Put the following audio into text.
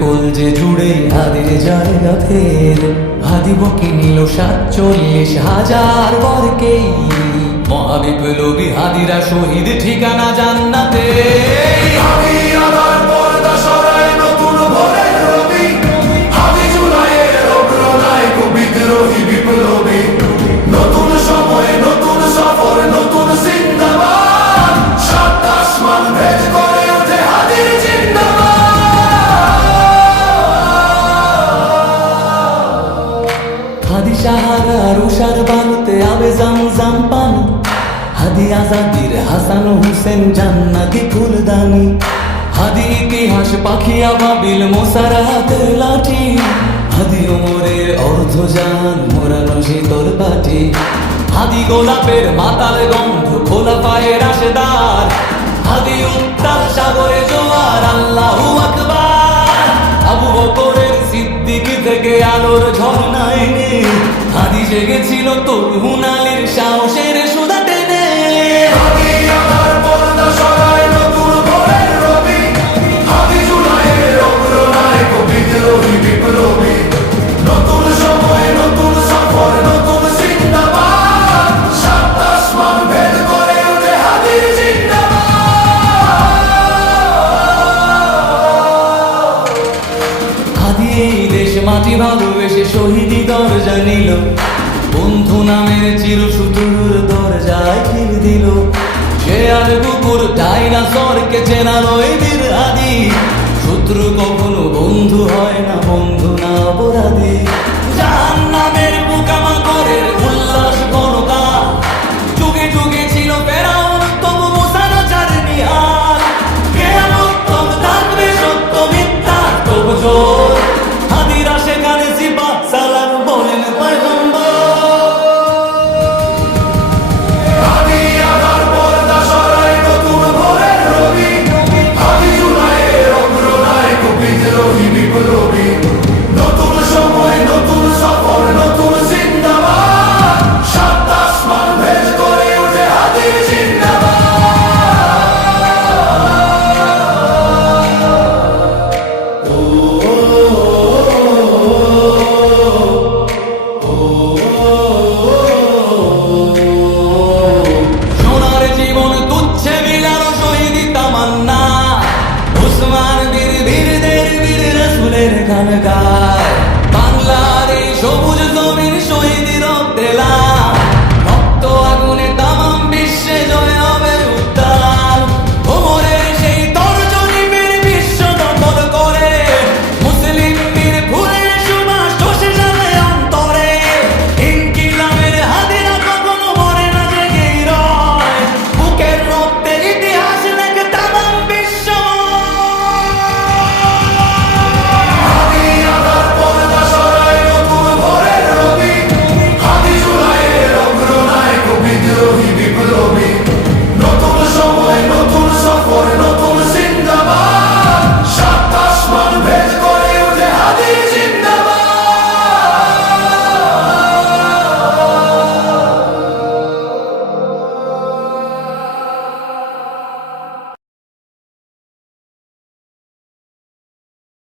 কলজে জুড়ে হাদির জায়গা ফের। হাদি বকে নিল 47,000 বরকেই। মহাবিপ্লবী হাদিরা শহীদ ঠিকানা জান্নাতে। হাদি আবার পর্দা সরায় নতুন ভোরের রবি। হাদি জুলাইয়ের অগ্রনায়ক বিদ্রোহী বিপ্লবী। নতুন সময়ে নতুন সফর নতুন জিন্দাবাদ। সাত আসমান ভেদ করে ওঠে হাদির জিন্দাবাদ। হাদি সাহারার উষার বালুতে আবে জামজাম পানি। হাদি আজাদির হাসান হুসেন জান্নাতি ফুলদানি। হাদি ইতিহাস পাখি আবাবিল মোসারাতের লাঠি। হাদি ওমরের অর্ধজান মোরানো শীতল পাটি। হাদি গোলাপের মাতাল গন্ধ খোলা পায়ের রাশেদার। হাদি উত্তাল সাগরে জোয়ার আল্লাহু আকবার। আবু বকরের সিদ্দিক থেকে আলোর ঝর্ণা এনে। হাদি জেগেছিল তরুণ আলীর সাহসের সুধা টেনে। হাদি আবার পর্দা সরায় নতুন ভোরের রবি। হাদি জুলাইয়ের অগ্রনায়ক বিদ্রোহী বিপ্লবী। নতুন সময়ে নতুন সফর নতুন জিন্দাবাদ। সাত আসমান ভেদ করে ওঠে হাদির জিন্দাবাদ। হাদি এই দেশ মাটি ভালোবেসে শহীদি দরজা নিল। বন্ধু নামের চির সুদূর দরজায় খিল দিল। সে আর কুকুর ডাইনাসরকে চেনালো এই বীর হাদি। শত্রু কখনো বন্ধু হয় না, বন্ধু না অপরাধী। জাহান্নামের পোকামাকড়ের উল্লাস গণকা। যুগে যুগে ছিল ফেরাউন তবু মুসা না ছাড়েনি হাত। কিয়ামত তবে থাকবে সত্য মিথ্যা তবু জোর। হাদিরা সেখানে সিফাত সালাম বলেন পয়গম্বর। হাদি আবার পর্দা সরায় নতুন ভোরের রবি। হাদি জুলাইয়ের অগ্রনায়ক বিদ্রোহী বিপ্লবী। নতুন সময় নতুন সফর নতুন জিন্দাবাদ। সাত আসমান ভেদ করে ওঠে হাদির সোনার জীবন তুচ্ছে বিলানো শহীদি তামান্না। উসমান বীর বীরদের বীর রাসূলের গান গা।